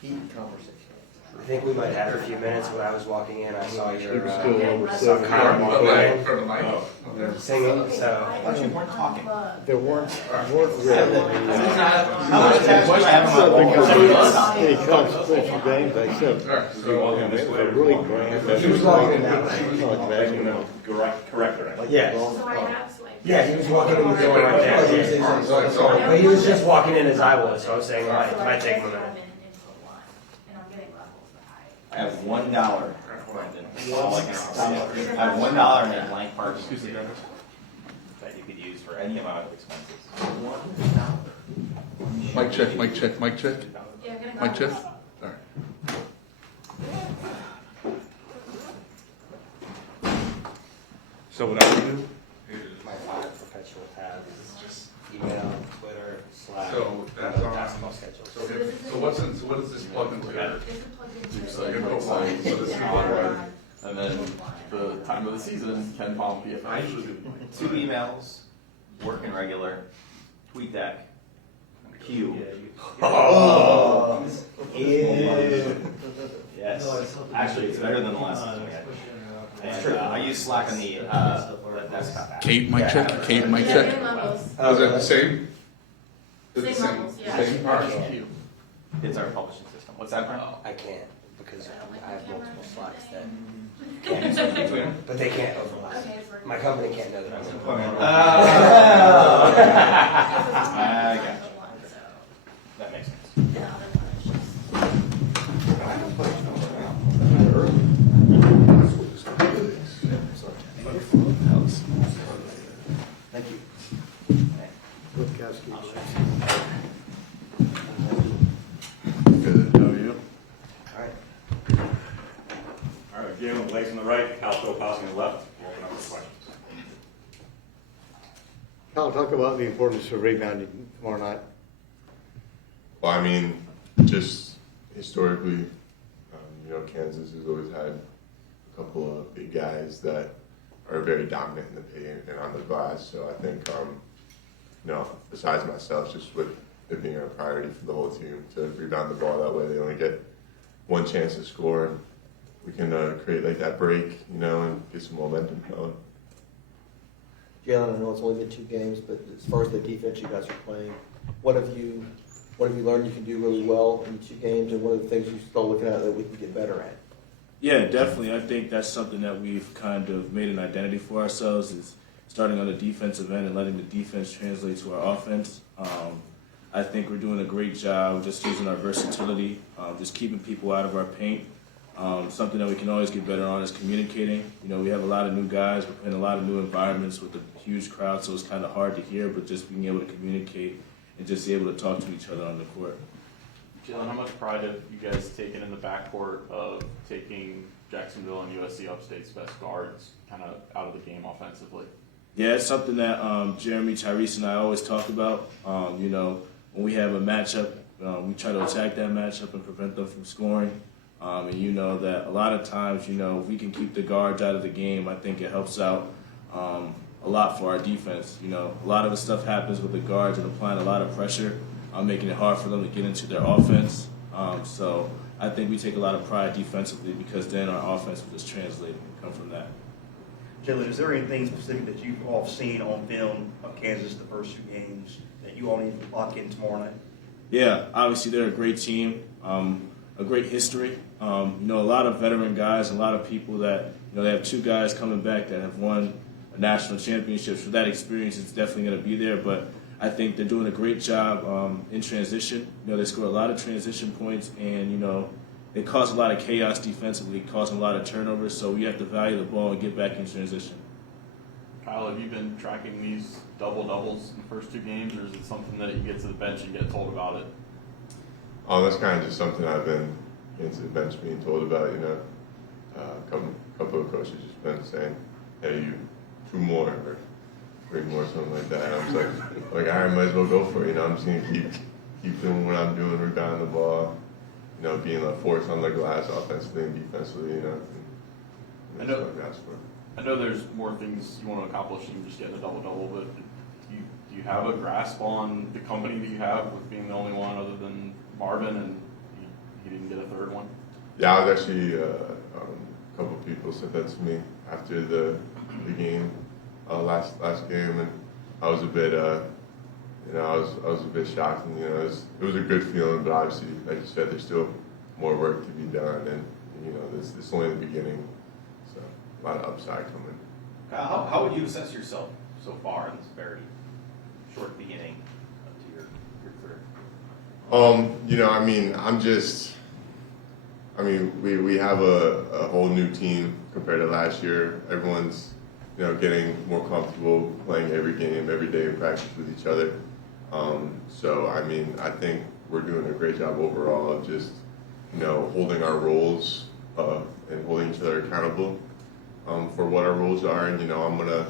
heat conversation. I think we might have a few minutes. When I was walking in, I saw your Still over saw Kyle walking in, From the mic. singing. So Actually, we're talking. There weren't really How much time do I have on my wall? any consequential games except So, a really grand. He was walking in that way. Correct her. Yeah. So I have like. Yeah, he was walking in the door right there. But he was just walking in as I was, so I was saying it might take him a minute. And I'm getting levels, but I have $1, Brendan. That's all I can say. I have $1 in a blank parking ticket that you could use for any amount of expenses. Mic check, mic check, mic check. Yeah, I'm getting Mic check. levels. All right. So what I would do My 5 perpetual tabs is just email, Twitter, Slack, So that's on. basketball schedule. So what is this plugged into? This is plugged into. So you can put one, so this is one, right? And then the time of the season, Ken Palm PFI. I usually do. 2 emails, working regular, tweet deck, Q. Oh, Yes. Actually, it's better than the last time we had. And I use Slack on the desktop app. Kate, mic check. Kate, mic Yeah, check. getting levels. Is that the same? Is it the Same levels, yeah. Same. All right. It's our publishing system. What's that, Brent? I can't because I have multiple Slacks that Between them? but they can't overlap. Okay, it's working. My company can't know that I'm in. I got you. That makes sense. Thank you. Witkowski. Good. How are you? All right. All right, Galen Blaze on the right, Kyle Philpowski on the left. We'll open up for questions. Kyle, talk about the importance of rebounding tomorrow night. Well, I mean, just historically, Kansas has always had a couple of big guys that are very dominant in the paint and on the glass. So I think, besides myself, just with it being a priority for the whole team to rebound the ball that way, they only get one chance to score, and we can create like that break, and get some momentum going. Jalen, I know it's only been 2 games, but as far as the defense you guys are playing, what have you learned you can do really well in 2 games, and what are the things you're still looking at that we can get better at? Yeah, definitely. I think that's something that we've kind of made an identity for ourselves is starting on the defensive end and letting the defense translate to our offense. I think we're doing a great job just using our versatility, just keeping people out of our paint. Something that we can always get better on is communicating. We have a lot of new guys. We're playing a lot of new environments with a huge crowd, so it's kind of hard to hear, but just being able to communicate and just be able to talk to each other on the court. Jalen, how much pride have you guys taken in the backcourt of taking Jacksonville and USC Upstate's best guards kind of out of the game offensively? Yeah, it's something that Jeremy, Tyrese, and I always talk about. When we have a matchup, we try to attack that matchup and prevent them from scoring. And that a lot of times, if we can keep the guards out of the game, I think it helps out a lot for our defense. A lot of the stuff happens with the guards and applying a lot of pressure, making it hard for them to get into their offense. So I think we take a lot of pride defensively because then our offense will just translate and come from that. Jalen, is there anything specific that you've all seen on film of Kansas the first 2 games that you all need to lock in tomorrow night? Yeah, obviously they're a great team, a great history. A lot of veteran guys, a lot of people that, they have 2 guys coming back that have won a national championship. So that experience is definitely going to be there. But I think they're doing a great job in transition. They score a lot of transition points, and, it causes a lot of chaos defensively, causing a lot of turnovers. So we have to value the ball and get back in transition. Kyle, have you been tracking these double-doubles in the first 2 games, or is it something that you get to the bench and get told about it? Oh, that's kind of just something I've been into the bench being told about, A couple of coaches just been saying, hey, you 2 more or 3 more, something like that. And I was like, I might as well go for it. I'm just going to keep doing what I'm doing, rebounding the ball, being a force on the glass offensively and defensively, and I that's know- what I've asked for. I know there's more things you want to accomplish than just getting a double-double, but do you have a grasp on the company that you have with being the only one other than Marvin, and could even get a third one? Yeah, I was actually, a couple of people said that to me after the game, last game, and I was a bit, you know, I was a bit shocked, and, you know, it was a good feeling, but obviously, like you said, there's still more work to be done, and, you know, this is only the beginning, so a lot of upside coming. How would you assess yourself so far in this very short beginning to your career? You know, I mean, we have a whole new team compared to last year. Everyone's, you know, getting more comfortable playing every game, every day in practice with each other. So, I mean, I think we're doing a great job overall of just, you know, holding our roles and holding each other accountable for what our roles are. And, you know, I'm gonna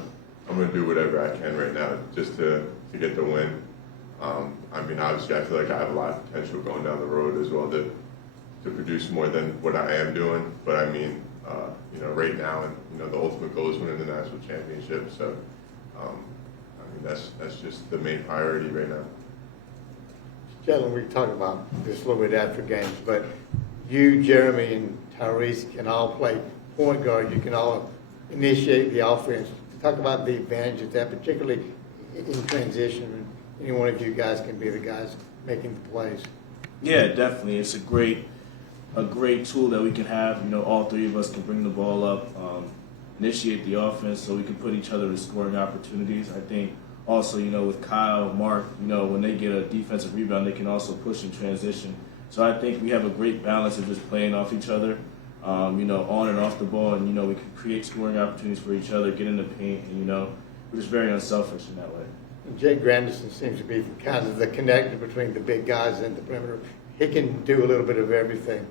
do whatever I can right now just to get the win. I mean, obviously, I feel like I have a lot of potential going down the road as well to produce more than what I am doing. But I mean, you know, right now, and you know, the ultimate goal is winning the national championship. So, I mean, that's just the main priority right now. Gentlemen, we can talk about this a little bit after games, but you, Jeremy, and Tyrese can all play point guard. You can all initiate the offense. Talk about the advantage of that, particularly in transition. Any one of you guys can be the guys making the plays. Yeah, definitely. It's a great tool that we can have. You know, all three of us can bring the ball up, initiate the offense, so we can put each other in scoring opportunities. I think also, you know, with Kyle, Mark, you know, when they get a defensive rebound, they can also push in transition. So I think we have a great balance of just playing off each other, you know, on and off the ball, and you know, we can create scoring opportunities for each other, get in the paint, and you know, we're just very unselfish in that way. Jake Granderson seems to be kind of the connector between the big guys and the perimeter. He can do a little bit of everything.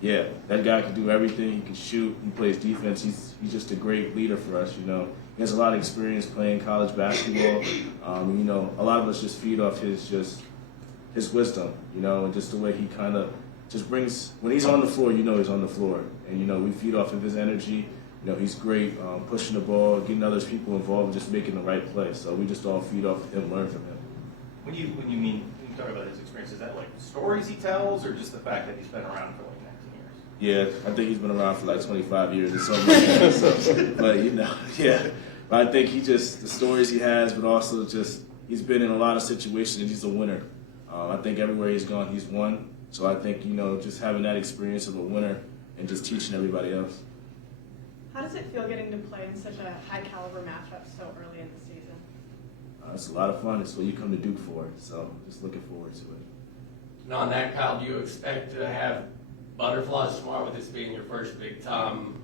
Yeah, that guy can do everything. He can shoot. He plays defense. He's just a great leader for us. You know, he has a lot of experience playing college basketball. You know, a lot of us just feed off his wisdom. You know, and just the way he kind of just brings. When he's on the floor, you know he's on the floor, and you know we feed off of his energy. You know, he's great pushing the ball, getting other people involved, and just making the right play. So we just all feed off of him, learn from him. When you talk about his experience, is that like stories he tells, or just the fact that he's been around for like 19 years? Yeah, I think he's been around for like 25 years or something. So, but you know, yeah. But I think the stories he has, but also just he's been in a lot of situations and he's a winner. I think everywhere he's gone, he's won. So I think, you know, just having that experience of a winner and just teaching everybody else. How does it feel getting to play in such a high caliber matchup so early in the season? It's a lot of fun. It's what you come to Duke for. So just looking forward to it. And on that, Kyle, do you expect to have butterflies tomorrow with this being your first big time,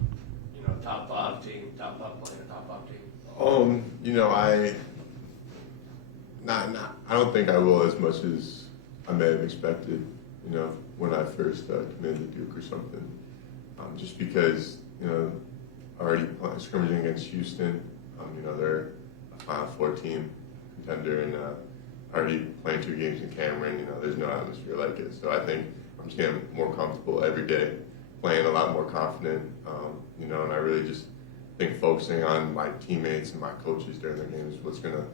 you know, top five playing a top five team? You know, I don't think I will as much as I may have expected, you know, when I first committed to Duke or something. Just because, you know, already scrimmaging against Houston, you know, they're a Final Four team contender, and already playing 2 games in Cameron, you know, there's no atmosphere like it. So I think I'm just getting more comfortable every day, playing a lot more confident, you know, and I really just think focusing on my teammates and my coaches during the games is what's going to,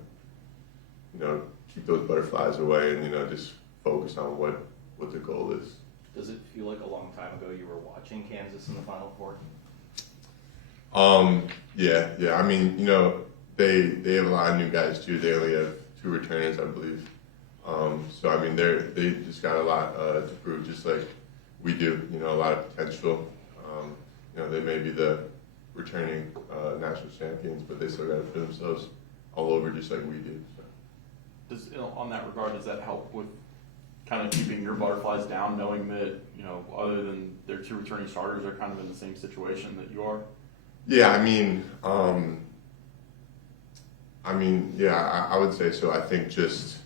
you know, keep those butterflies away and, you know, just focus on what the goal is. Does it feel like a long time ago you were watching Kansas in the Final Four? Yeah. I mean, you know, they have a lot of new guys too. They only have 2 returners, I believe. So I mean, they just got a lot to prove, just like we do. You know, a lot of potential. You know, they may be the returning national champions, but they still got to put themselves all over, just like we do. So. On that regard, does that help with kind of keeping your butterflies down, knowing that, you know, other than their 2 returning starters, are kind of in the same situation that you are? Yeah, I would say so. I think just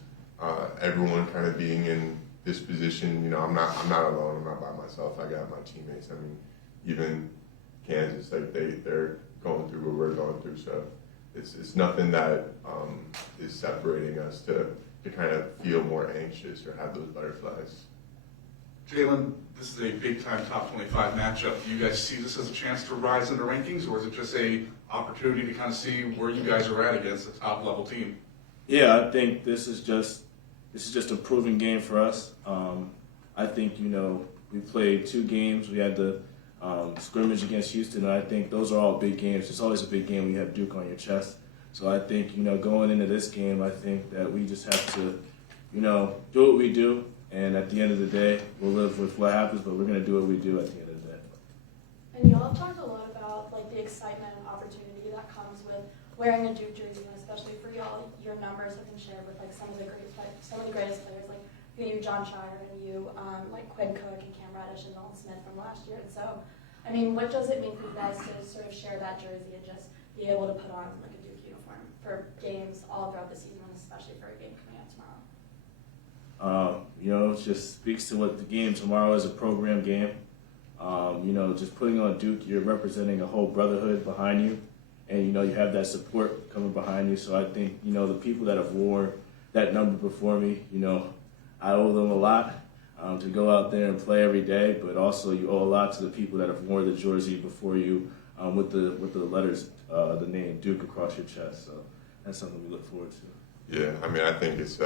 everyone kind of being in this position, you know, I'm not alone. I'm not by myself. I got my teammates. I mean, even Kansas, like they're going through what we're going through. So it's nothing that is separating us to kind of feel more anxious or have those butterflies. Jalen, this is a big-time top 25 matchup. Do you guys see this as a chance to rise in the rankings, or is it just a opportunity to kind of see where you guys are at against a top-level team? Yeah, I think this is just a proven game for us. I think think, you know, we played 2 games. We had the scrimmage against Houston, and I think those are all big games. It's always a big game when you have Duke on your chest. So I think, you know, going into this game, I think that we just have to, you know, do what we do. And at the end of the day, we'll live with what happens, but we're going to do what we do at the end of the day. And y'all have talked a lot about like the excitement and opportunity that comes with wearing a Duke jersey, and especially for y'all, your numbers have been shared with like some of the greatest players, like you, John Shire, and you, like Quinn Cook and Cam Reddish and Nolan Smith from last year. And so, I mean, what does it mean for you guys to sort of share that jersey and just be able to put on like a Duke uniform for games all throughout the season, and especially for a game coming up tomorrow? You know, it just speaks to what the game tomorrow is, a program game. You know, just putting on Duke, you're representing a whole brotherhood behind you. And, you know, you have that support coming behind you. So I think, you know, the people that have worn that number before me, you know, I owe them a lot to go out there and play every day. But also you owe a lot to the people that have worn the jersey before you with the letters, the name Duke across your chest. So that's something we look forward to. Yeah, I mean, I think it's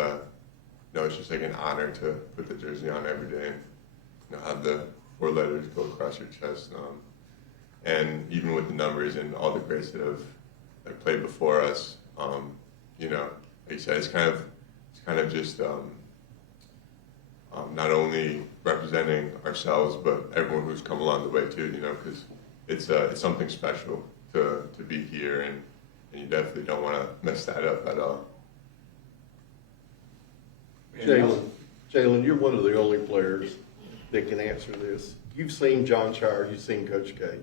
it's just like an honor to put the jersey on every day and, you know, have the 4 letters go across your chest. And even with the numbers and all the greats that have played before us, you know, like you said, it's kind of just not only representing ourselves, but everyone who's come along the way too, you know, because it's something special to be here, and you definitely don't want to mess that up at all. Jalen, you're one of the only players that can answer this. You've seen John Shire, you've seen Coach K.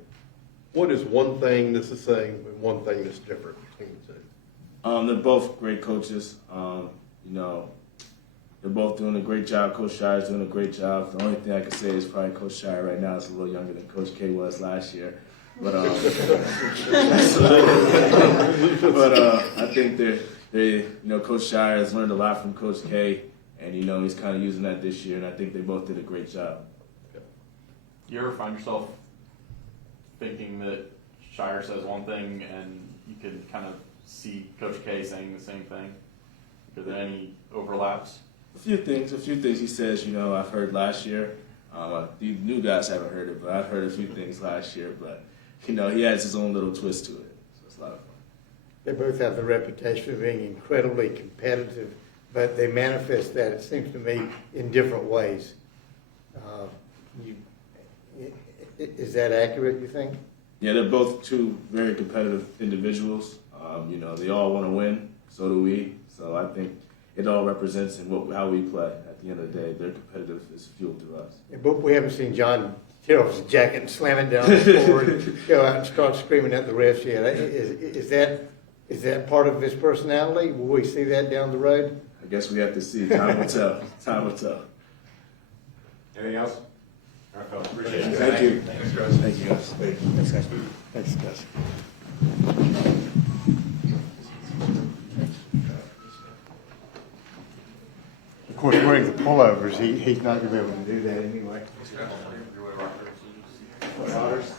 What is one thing that's the same and one thing that's different between the two? They're both great coaches. You know, they're both doing a great job. Coach Shire's doing a great job. The only thing I can say is probably Coach Shire right now is a little younger than Coach K was last year. But I think you know, Coach Shire has learned a lot from Coach K, and you know, he's kind of using that this year, and I think they both did a great job. You ever find yourself thinking that Shire says one thing and you can kind of see Coach K saying the same thing? Are there any overlaps? A few things he says, you know, I've heard last year. The new guys haven't heard it, but I've heard a few things last year. But, you know, he has his own little twist to it, so it's a lot of fun. They both have the reputation of being incredibly competitive, but they manifest that, it seems to me, in different ways. Is that accurate, you think? Yeah, they're both 2 very competitive individuals. You know, they all want to win, so do we. So I think it all represents in how we play. At the end of the day, their competitive is fuel to us. Yeah, but we haven't seen John tear off his jacket and slam it down the floor and go out and start screaming at the refs yet. Is that part of his personality? Will we see that down the road? I guess we have to see. Time will tell. Time will tell. Anything else? All right, fellas, appreciate it. Thank you. Thanks, guys. Thank you, guys. Thanks, guys. Thanks, guys. Of course, wearing the pullovers, he's not going to be able to do that anyway. Otters?